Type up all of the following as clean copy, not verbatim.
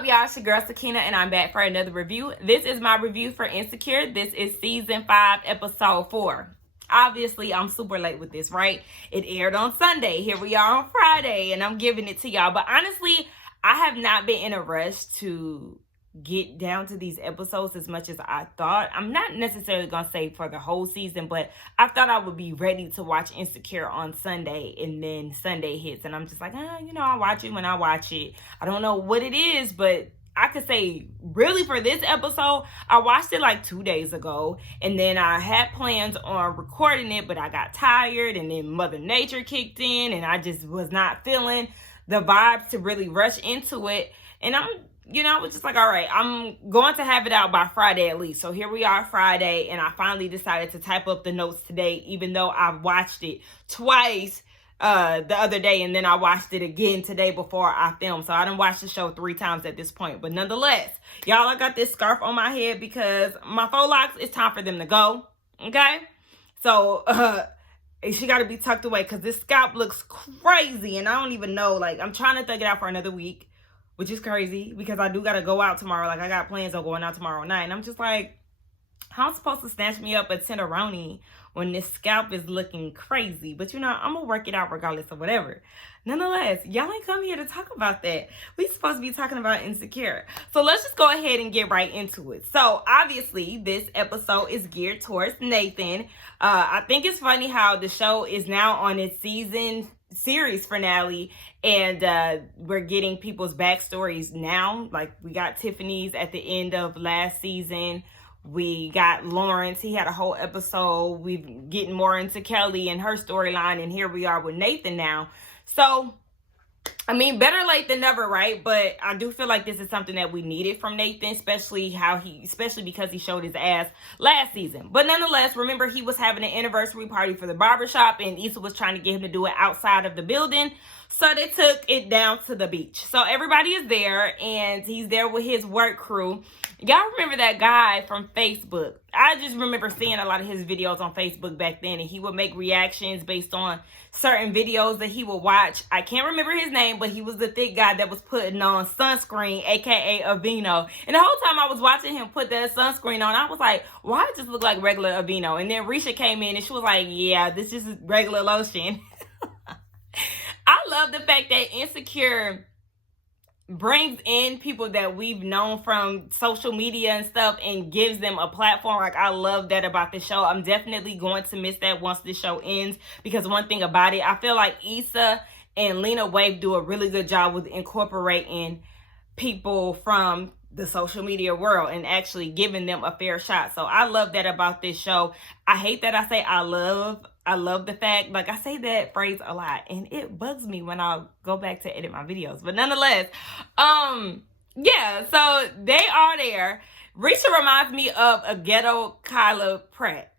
up, y'all? It's your girl Sakina, and I'm back for another review. This is my review for Insecure. This is season 5, episode 4. Obviously, I'm super late with this, right? It aired on Sunday. Here we are on Friday, and I'm giving it to y'all. But honestly, I have not been in a rush to get down to these episodes as much as I thought. I'm not necessarily going to say for the whole season, but I thought I would be ready to watch Insecure on Sunday, and then Sunday hits, and I'm just like, I'll watch it when I watch it. I don't know what it is, but I could say really for this episode, I watched it like 2 days ago, and then I had plans on recording it, but I got tired, and then Mother Nature kicked in, and I just was not feeling the vibes to really rush into it. And I was just like, all right, I'm going to have it out by Friday at least. So here we are Friday, and I finally decided to type up the notes today, even though I watched it twice the other day, and then I watched it again today before I filmed. So I done watched the show 3 times at this point. But nonetheless, y'all, I got this scarf on my head because my faux locks, it's time for them to go, okay? So she got to be tucked away because this scalp looks crazy, and I don't even know, like, I'm trying to thug it out for another week, which is crazy because I do got to go out tomorrow. Like, I got plans on going out tomorrow night. And I'm just like, how am I supposed to snatch me up a tenderoni when this scalp is looking crazy? But, I'm going to work it out regardless of whatever. Nonetheless, y'all ain't come here to talk about that. We supposed to be talking about Insecure. So let's just go ahead and get right into it. So obviously, this episode is geared towards Nathan. I think it's funny how the show is now on its series finale, and we're getting people's backstories now. Like, we got Tiffany's at the end of last season. We got Lawrence. He had a whole episode. We're getting more into Kelly and her storyline, and here we are with Nathan now. So, I mean, better late than never, right? But I do feel like this is something that we needed from Nathan, especially because he showed his ass last season. But nonetheless, remember, he was having an anniversary party for the barbershop, and Issa was trying to get him to do it outside of the building. So they took it down to the beach. So everybody is there, and he's there with his work crew. Y'all remember that guy from Facebook? I just remember seeing a lot of his videos on Facebook back then, and he would make reactions based on certain videos that he would watch. I can't remember his name, but he was the thick guy that was putting on sunscreen, aka Aveeno. And the whole time I was watching him put that sunscreen on, I was like, why does this look like regular Aveeno? And then Risha came in and she was like, yeah, this is regular lotion. I love the fact that Insecure brings in people that we've known from social media and stuff and gives them a platform. Like, I love that about the show. I'm definitely going to miss that once the show ends, because one thing about it, I feel like Issa and Lena Waithe do a really good job with incorporating people from the social media world and actually giving them a fair shot. So I love that about this show. I hate that I say I love the fact, like, I say that phrase a lot, and it bugs me when I go back to edit my videos. But nonetheless, yeah, so they are there. Risha reminds me of a ghetto Kyla Pratt.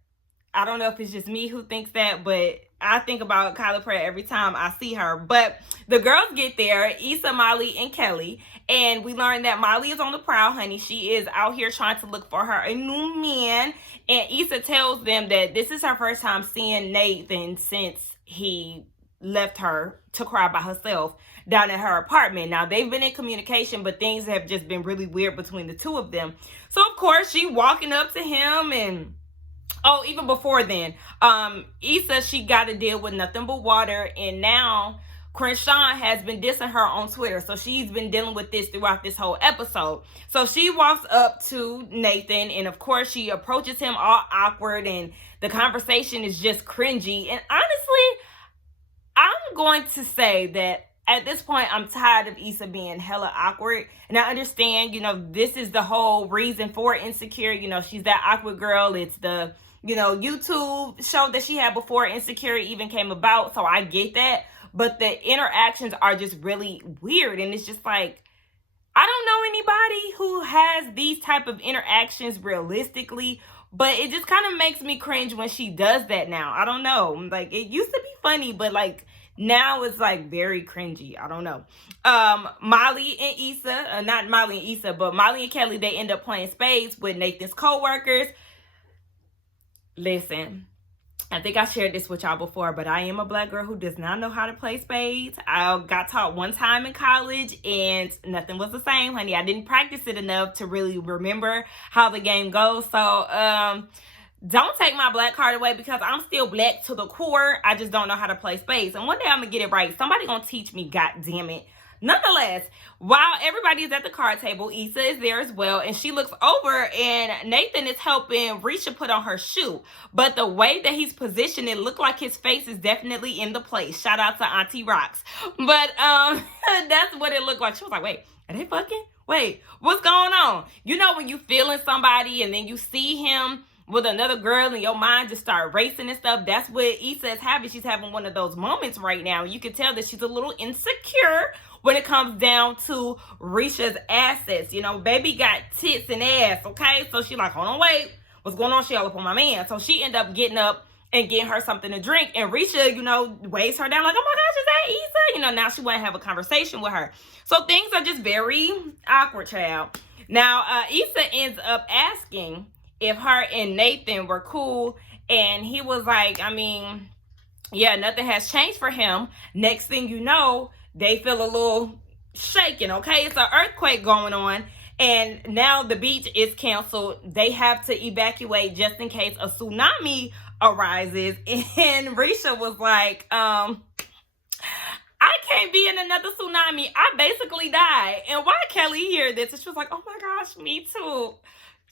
I don't know if it's just me who thinks that, but I think about Kyla Pratt every time I see her. But the girls get there, Issa, Molly, and Kelly, and we learn that Molly is on the prowl, honey. She is out here trying to look for her a new man. And Issa tells them that this is her first time seeing Nathan since he left her to cry by herself down at her apartment. Now, they've been in communication, but things have just been really weird between the two of them. So, of course, she walking up to him, and even before then, Issa, she got to deal with nothing but water, and now Crenshaw has been dissing her on Twitter. So she's been dealing with this throughout this whole episode. So she walks up to Nathan, and of course she approaches him all awkward, and the conversation is just cringy. And honestly, I'm going to say that at this point, I'm tired of Issa being hella awkward. And I understand, this is the whole reason for Insecure. She's that awkward girl. It's the, YouTube show that she had before Insecure even came about. So I get that. But the interactions are just really weird. And it's just like, I don't know anybody who has these type of interactions realistically. But it just kind of makes me cringe when she does that now. I don't know. Like, it used to be funny, but like, now it's like very cringy. I don't know. Molly and Issa, not Molly and Issa, but Molly and Kelly, they end up playing spades with Nathan's co-workers. Listen, I think I shared this with y'all before, but I am a black girl who does not know how to play spades. I got taught one time in college and nothing was the same, honey. I didn't practice it enough to really remember how the game goes. So, don't take my black card away because I'm still black to the core. I just don't know how to play spades. And one day I'm going to get it right. Somebody going to teach me, god damn it. Nonetheless, while everybody is at the card table, Issa is there as well, and she looks over, and Nathan is helping Risha put on her shoe. But the way that he's positioned, it looked like his face is definitely in the place. Shout out to Auntie Rocks. But that's what it looked like. She was like, wait, are they fucking? Wait, what's going on? You know when you feeling somebody and then you see him with another girl and your mind just start racing and stuff? That's what Issa is having. She's having one of those moments right now. You can tell that she's a little insecure when it comes down to Risha's assets. You know, baby got tits and ass, okay? So she like, hold on, wait. What's going on? She all up on my man. So she ended up getting up and getting her something to drink. And Risha, you know, waves her down like, oh my gosh, is that Issa? You know, now she want to have a conversation with her. So things are just very awkward, child. Now, Issa ends up asking if her and Nathan were cool. And he was like, I mean, yeah, nothing has changed for him. Next thing you know, they feel a little shaking, okay? It's an earthquake going on, and now the beach is canceled. They have to evacuate just in case a tsunami arises. And Risha was like, I can't be in another tsunami. I basically died. And why Kelly hear this? And she was like, oh my gosh, me too.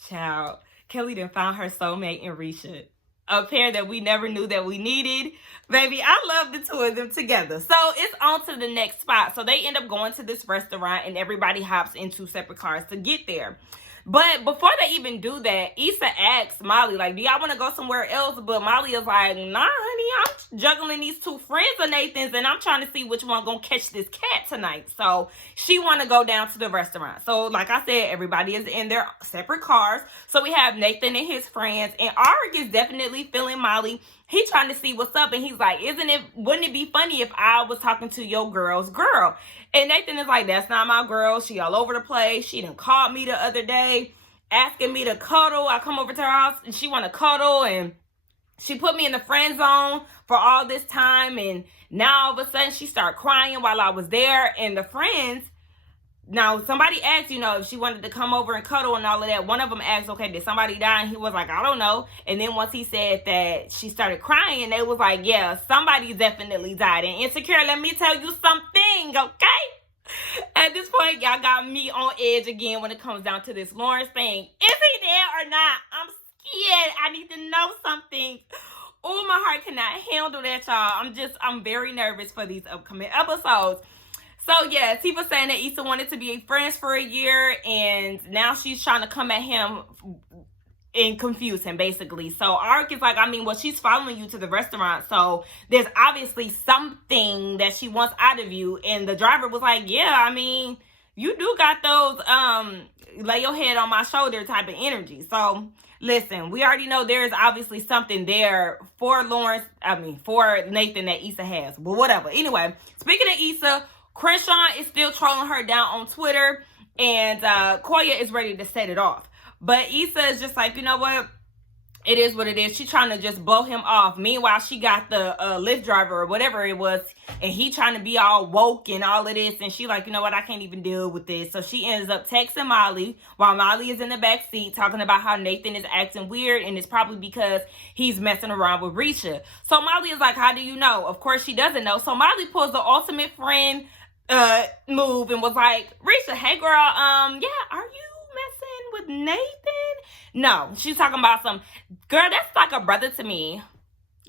Child, Kelly done found her soulmate in Risha. A pair that we never knew that we needed. Baby, I love the two of them together. So it's on to the next spot. So they end up going to this restaurant and everybody hops into separate cars to get there. But before they even do that, Issa asks Molly, like, do y'all want to go somewhere else? But Molly is like, nah, honey, I'm juggling these two friends of Nathan's and I'm trying to see which one gonna catch this cat tonight. So she want to go down to the restaurant. So like I said, everybody is in their separate cars. So we have Nathan and his friends, and Arik is definitely feeling Molly. He trying to see what's up, and he's like, wouldn't it be funny if I was talking to your girl's girl? And Nathan is like, that's not my girl. She all over the place. She done called me the other day asking me to cuddle. I come over to her house and she want to cuddle, and she put me in the friend zone for all this time, and now all of a sudden she started crying while I was there. And the friends, now somebody asked, you know, if she wanted to come over and cuddle and all of that. One of them asked, okay, did somebody die? And he was like, I don't know. And then once he said that she started crying, they was like, yeah, somebody definitely died. And Insecure, let me tell you something, okay? At this point, y'all got me on edge again when it comes down to this Lawrence thing. Is he there or not? I'm scared. I need to know something. Oh, my heart cannot handle that, y'all. I'm very nervous for these upcoming episodes. So, yes, he was saying that Issa wanted to be friends for a year, and now she's trying to come at him and confuse him, basically. So, Arik is like, I mean, well, she's following you to the restaurant, so there's obviously something that she wants out of you. And the driver was like, yeah, I mean, you do got those lay your head on my shoulder type of energy. So, listen, we already know there's obviously something there for for Nathan that Issa has. But whatever. Anyway, speaking of Issa, Crenshaw is still trolling her down on Twitter, and Koya is ready to set it off. But Issa is just like, you know what? It is what it is. She's trying to just blow him off. Meanwhile, she got the Lyft driver or whatever it was, and he trying to be all woke and all of this. And she like, you know what? I can't even deal with this. So she ends up texting Molly while Molly is in the back seat talking about how Nathan is acting weird, and it's probably because he's messing around with Risha. So Molly is like, how do you know? Of course she doesn't know. So Molly pulls the ultimate friend move and was like, Risha, hey girl, yeah, are you messing with Nathan? No, she's talking about some, girl, that's like a brother to me.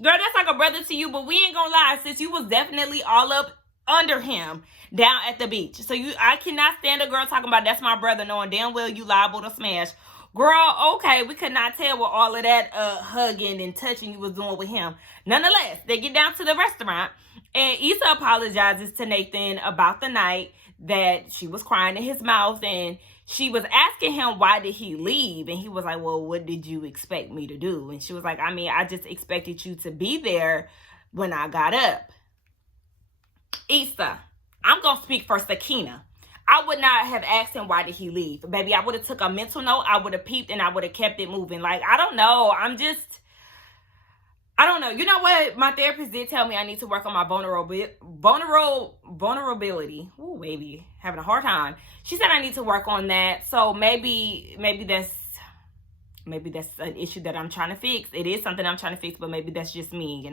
Girl, that's like a brother to you, but we ain't gonna lie, sis, you was definitely all up under him down at the beach. So I cannot stand a girl talking about that's my brother, knowing damn well you liable to smash. Girl, okay, we could not tell what all of that hugging and touching you was doing with him. Nonetheless, they get down to the restaurant, and Issa apologizes to Nathan about the night that she was crying in his mouth, and she was asking him, why did he leave? And he was like, well, what did you expect me to do? And she was like, I mean, I just expected you to be there when I got up. Issa, I'm going to speak for Sakina. I would not have asked him, why did he leave? Baby, I would have took a mental note. I would have peeped and I would have kept it moving. Like, I don't know. I don't know. You know what? My therapist did tell me I need to work on my vulnerability. Ooh, baby, having a hard time. She said I need to work on that. So maybe that's an issue that I'm trying to fix. It is something I'm trying to fix, but maybe that's just me,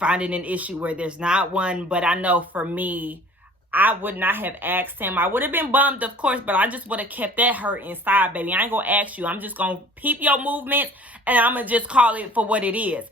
finding an issue where there's not one. But I know for me, I would not have asked him. I would have been bummed, of course, but I just would have kept that hurt inside, baby. I ain't gonna ask you. I'm just gonna peep your movements, and I'm gonna just call it for what it is.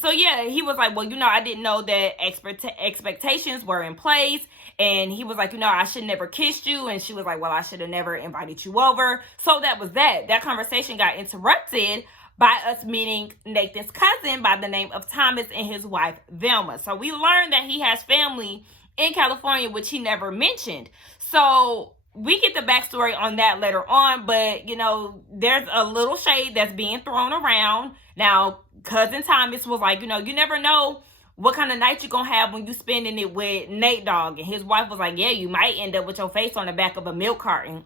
So yeah, he was like, well, I didn't know that expectations were in place. And he was like, I should never kissed you. And she was like, well, I should have never invited you over. So that was that. That conversation got interrupted by us meeting Nathan's cousin by the name of Thomas and his wife, Velma. So we learned that he has family in California, which he never mentioned. So we get the backstory on that later on, but there's a little shade that's being thrown around. Now, cousin Thomas was like, you never know what kind of night you're gonna have when you spending it with Nate Dogg. And his wife was like, yeah, you might end up with your face on the back of a milk carton.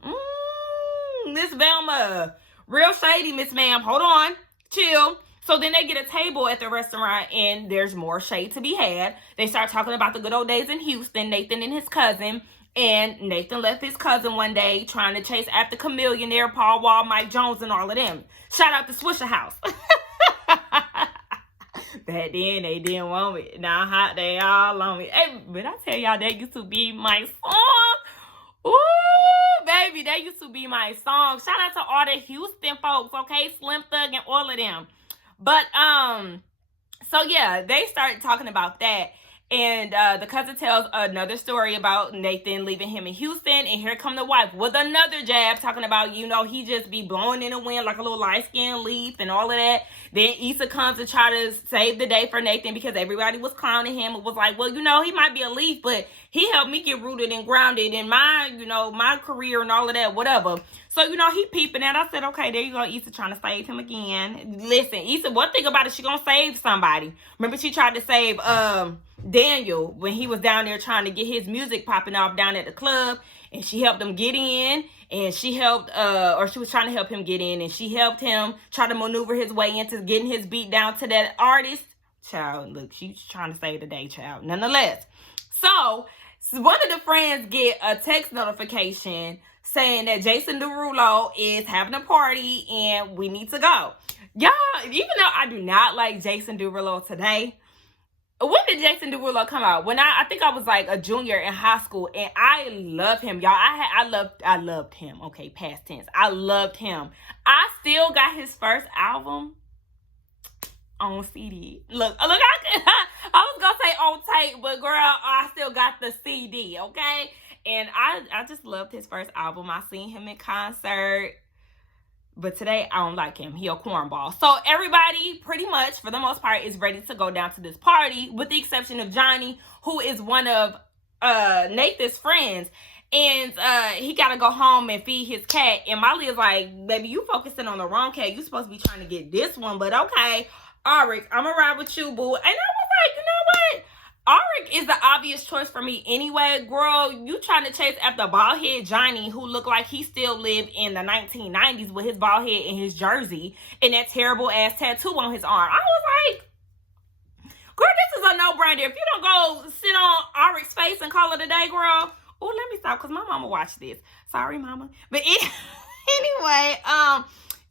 Miss Velma, real shady, Miss Ma'am. Hold on, chill. So then they get a table at the restaurant, and there's more shade to be had. They start talking about the good old days in Houston, Nathan and his cousin. And Nathan left his cousin one day trying to chase after Chameleonaire, Paul Wall, Mike Jones, and all of them. Shout out to Swisher House. Back then, they didn't want me. Now, hot, they all on me. Hey, but I tell y'all, that used to be my song. Ooh, baby, that used to be my song. Shout out to all the Houston folks, okay? Slim Thug and all of them. But, so yeah, they started talking about that. And the cousin tells another story about Nathan leaving him in Houston. And here come the wife with another jab talking about, he just be blowing in the wind like a little light-skinned leaf and all of that. Then Issa comes to try to save the day for Nathan because everybody was clowning him. It was like, well, he might be a leaf, but he helped me get rooted and grounded in my, my career and all of that, whatever. So, he peeping at. I said, okay, there you go, Issa trying to save him again. Listen, Issa, one thing about it, she gonna save somebody. Remember, she tried to save Daniel when he was down there trying to get his music popping off down at the club, and she helped him get in, and she helped or she was trying to help him get in, and she helped him try to maneuver his way into getting his beat down to that artist. Child, look, she's trying to save the day, child, nonetheless. So one of the friends get a text notification saying that Jason Derulo is having a party and we need to go. Y'all, even though I do not like Jason Derulo today, when did Jason Derulo come out? When I think I was like a junior in high school, and I love him, y'all. I loved him. Okay, past tense. I loved him. I still got his first album on CD. Look, I was gonna say on tape, but girl, I still got the CD. Okay, and I just loved his first album. I seen him in concert. But today, I don't like him. He a cornball. So everybody, pretty much, for the most part, is ready to go down to this party, with the exception of Johnny, who is one of Nathan's friends. And he got to go home and feed his cat. And Molly is like, baby, you focusing on the wrong cat. You supposed to be trying to get this one. But okay, Arik, I'm going to ride with you, boo. And I was like, you know what? Arik is the obvious choice for me anyway. Girl, you trying to chase after bald head Johnny, who looked like he still lived in the 1990s with his bald head and his jersey and that terrible ass tattoo on his arm. I was like, girl, this is a no-brainer. If you don't go sit on Arik's face and call it a day, girl. Oh, let me stop, because my mama watched this. Sorry, mama. But anyway,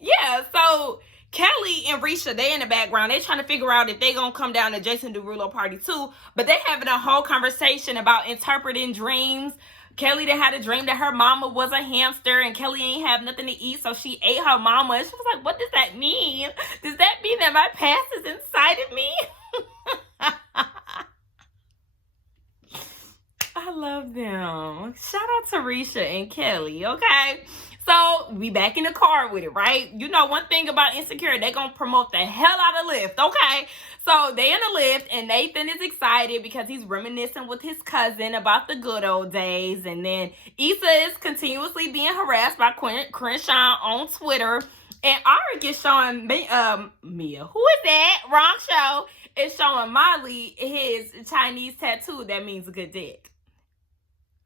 yeah, so Kelly and Risha, they in the background. They trying to figure out if they gonna come down to Jason Derulo party too. But they having a whole conversation about interpreting dreams. Kelly done had a dream that her mama was a hamster and Kelly ain't have nothing to eat, so she ate her mama. And she was like, what does that mean? Does that mean that my past is inside of me? I love them. Shout out to Risha and Kelly, okay? So, we back in the car with it, right? You know, one thing about Insecure, they gonna promote the hell out of Lyft, okay? So, they in the Lyft, and Nathan is excited because he's reminiscing with his cousin about the good old days. And then Issa is continuously being harassed by Crenshaw on Twitter. And Arik is showing Mia, who is that? Wrong show. Is showing Molly his Chinese tattoo that means good dick.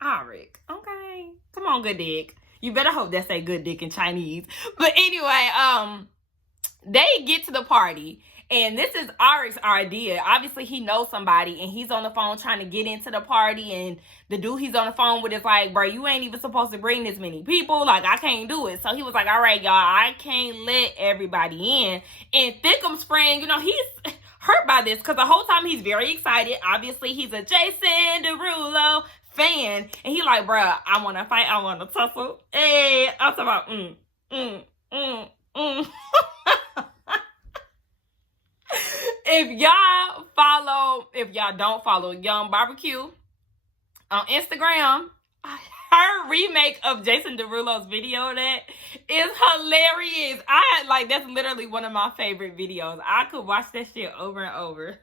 Arik, okay. Come on, good dick. You better hope that say good dick in Chinese. But anyway, they get to the party. And this is Arik's idea. Obviously, he knows somebody, and he's on the phone trying to get into the party. And the dude he's on the phone with is like, bro, you ain't even supposed to bring this many people. Like, I can't do it. So he was like, all right, y'all, I can't let everybody in. And Thickum's friend, you know, he's hurt by this because the whole time he's very excited. Obviously, he's a Jason Derulo fan. And he like, bro, I want to fight. I want to tussle. Hey, I'm talking about, If y'all don't follow Young Barbecue on Instagram, her remake of Jason Derulo's video that is hilarious. That's literally one of my favorite videos. I could watch that shit over and over.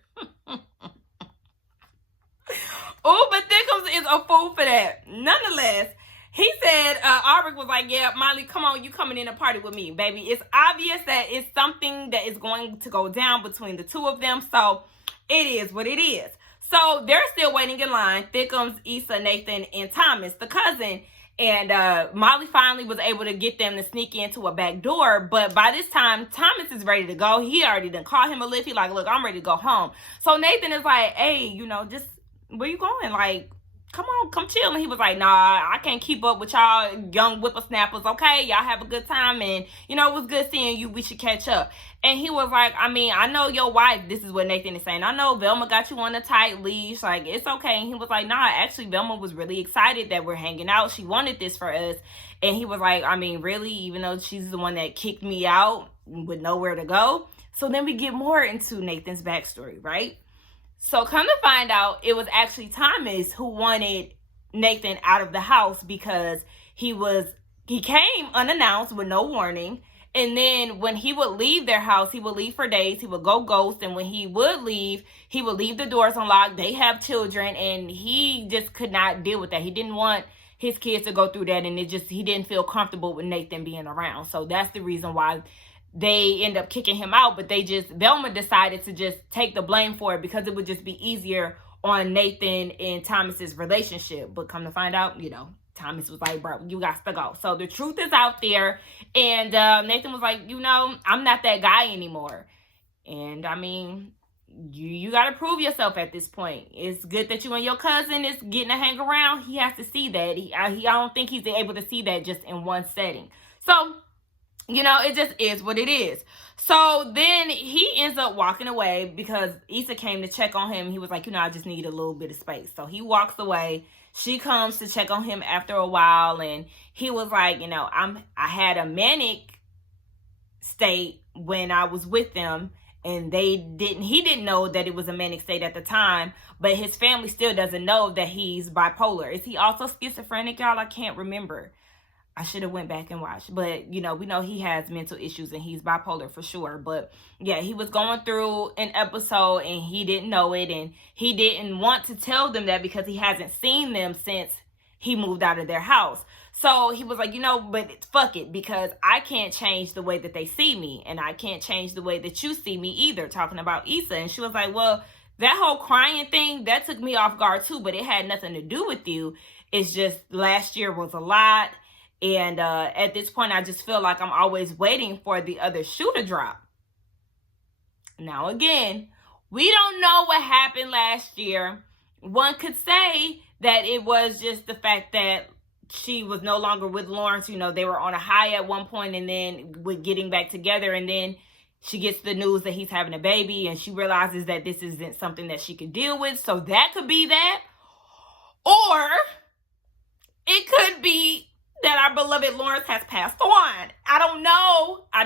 Oh, but Thickums is a fool for that. Nonetheless, he said, Arik was like, yeah, Molly, come on, you coming in a party with me, baby. It's obvious that it's something that is going to go down between the two of them. So it is what it is. So they're still waiting in line. Thickums, Issa, Nathan, and Thomas, the cousin. And Molly finally was able to get them to sneak into a back door. But by this time, Thomas is ready to go. He already done called him a lift. He like, look, I'm ready to go home. So Nathan is like, hey, you know, just where you going? Like, come on, come chill. And he was like, nah, I can't keep up with y'all young whippersnappers, okay? Y'all have a good time, and, you know, it was good seeing you. We should catch up. And he was like, I mean, I know your wife, this is what Nathan is saying, I know Velma got you on a tight leash, like, it's okay. And he was like, nah, actually, Velma was really excited that we're hanging out. She wanted this for us. And he was like, I mean, really, even though she's the one that kicked me out with nowhere to go? So then we get more into Nathan's backstory, right? So come to find out, it was actually Thomas who wanted Nathan out of the house because he came unannounced with no warning. And then when he would leave their house, he would leave for days. He would go ghost. And when he would leave the doors unlocked. They have children, and he just could not deal with that. He didn't want his kids to go through that, and he didn't feel comfortable with Nathan being around. So that's the reason why they end up kicking him out. But Velma decided to just take the blame for it because it would just be easier on Nathan and Thomas's relationship. But come to find out, you know, Thomas was like, bro, you got to go. So the truth is out there. And Nathan was like, you know, I'm not that guy anymore. And I mean, you got to prove yourself at this point. It's good that you and your cousin is getting to hang around. He has to see that. I don't think he's able to see that just in one setting. So, you know, it just is what it is. So then he ends up walking away because Issa came to check on him. He was like, you know, I just need a little bit of space. So he walks away. She comes to check on him after a while. And he was like, you know, I had a manic state when I was with them. And he didn't know that it was a manic state at the time. But his family still doesn't know that he's bipolar. Is he also schizophrenic, y'all? I can't remember. I should have went back and watched. But, you know, we know he has mental issues and he's bipolar for sure. But, yeah, he was going through an episode and he didn't know it. And he didn't want to tell them that because he hasn't seen them since he moved out of their house. So he was like, you know, but fuck it, because I can't change the way that they see me. And I can't change the way that you see me either, talking about Issa. And she was like, well, that whole crying thing, that took me off guard too. But it had nothing to do with you. It's just last year was a lot. And at this point, I just feel like I'm always waiting for the other shoe to drop. Now, again, we don't know what happened last year. One could say that it was just the fact that she was no longer with Lawrence. You know, they were on a high at one point and then with getting back together. And then she gets the news that he's having a baby and she realizes that this isn't something that she can deal with. So that could be that. Or it could be that our beloved Lawrence has passed on. I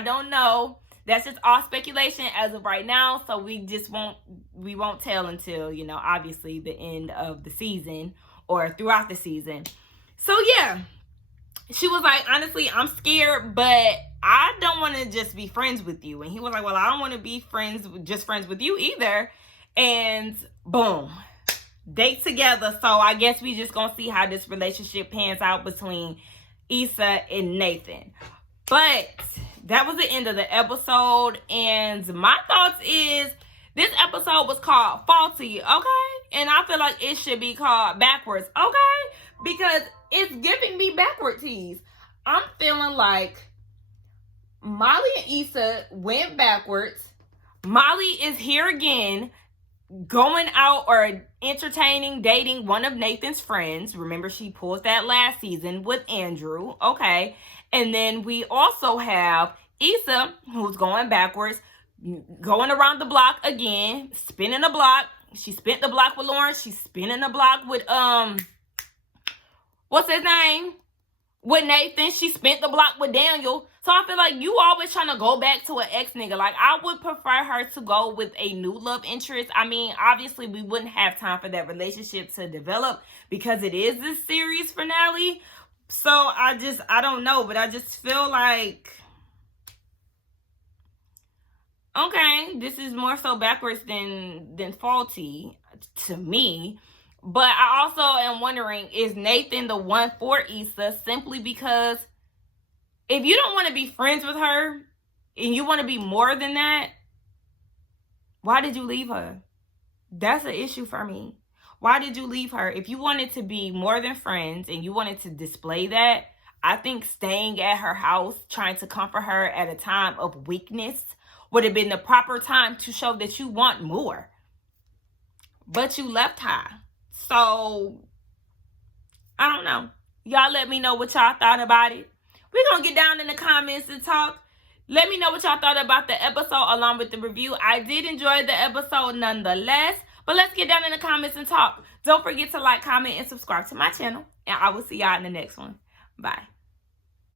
don't know. That's just all speculation as of right now. So we won't tell until, you know, obviously the end of the season or throughout the season. So yeah, she was like, honestly, I'm scared, but I don't want to just be friends with you. And he was like, well, I don't want to be friends with you either. And boom, date together. So I guess we just gonna see how this relationship pans out between Issa and Nathan. But that was the end of the episode. And my thoughts is this episode was called Faulty, okay? And I feel like it should be called Backwards, okay? Because it's giving me backward tease. I'm feeling like Molly and Issa went backwards. Molly is here again, going out or entertaining, dating one of Nathan's friends. Remember, she pulled that last season with Andrew. Okay. And then we also have Issa, who's going backwards, going around the block again, spinning the block. She spent the block with Lawrence. She's spinning the block with, what's his name? With Nathan. She spent the block with Daniel. So I feel like you always trying to go back to an ex nigga. Like, I would prefer her to go with a new love interest. I mean, obviously, we wouldn't have time for that relationship to develop because it is this series finale. So I don't know. But I just feel like, okay, this is more so backwards than faulty to me. But I also am wondering, is Nathan the one for Issa simply because if you don't want to be friends with her and you want to be more than that, why did you leave her? That's an issue for me. Why did you leave her? If you wanted to be more than friends and you wanted to display that, I think staying at her house, trying to comfort her at a time of weakness would have been the proper time to show that you want more. But you left her. So, I don't know. Y'all let me know what y'all thought about it. We're going to get down in the comments and talk. Let me know what y'all thought about the episode along with the review. I did enjoy the episode nonetheless. But let's get down in the comments and talk. Don't forget to like, comment, and subscribe to my channel. And I will see y'all in the next one. Bye.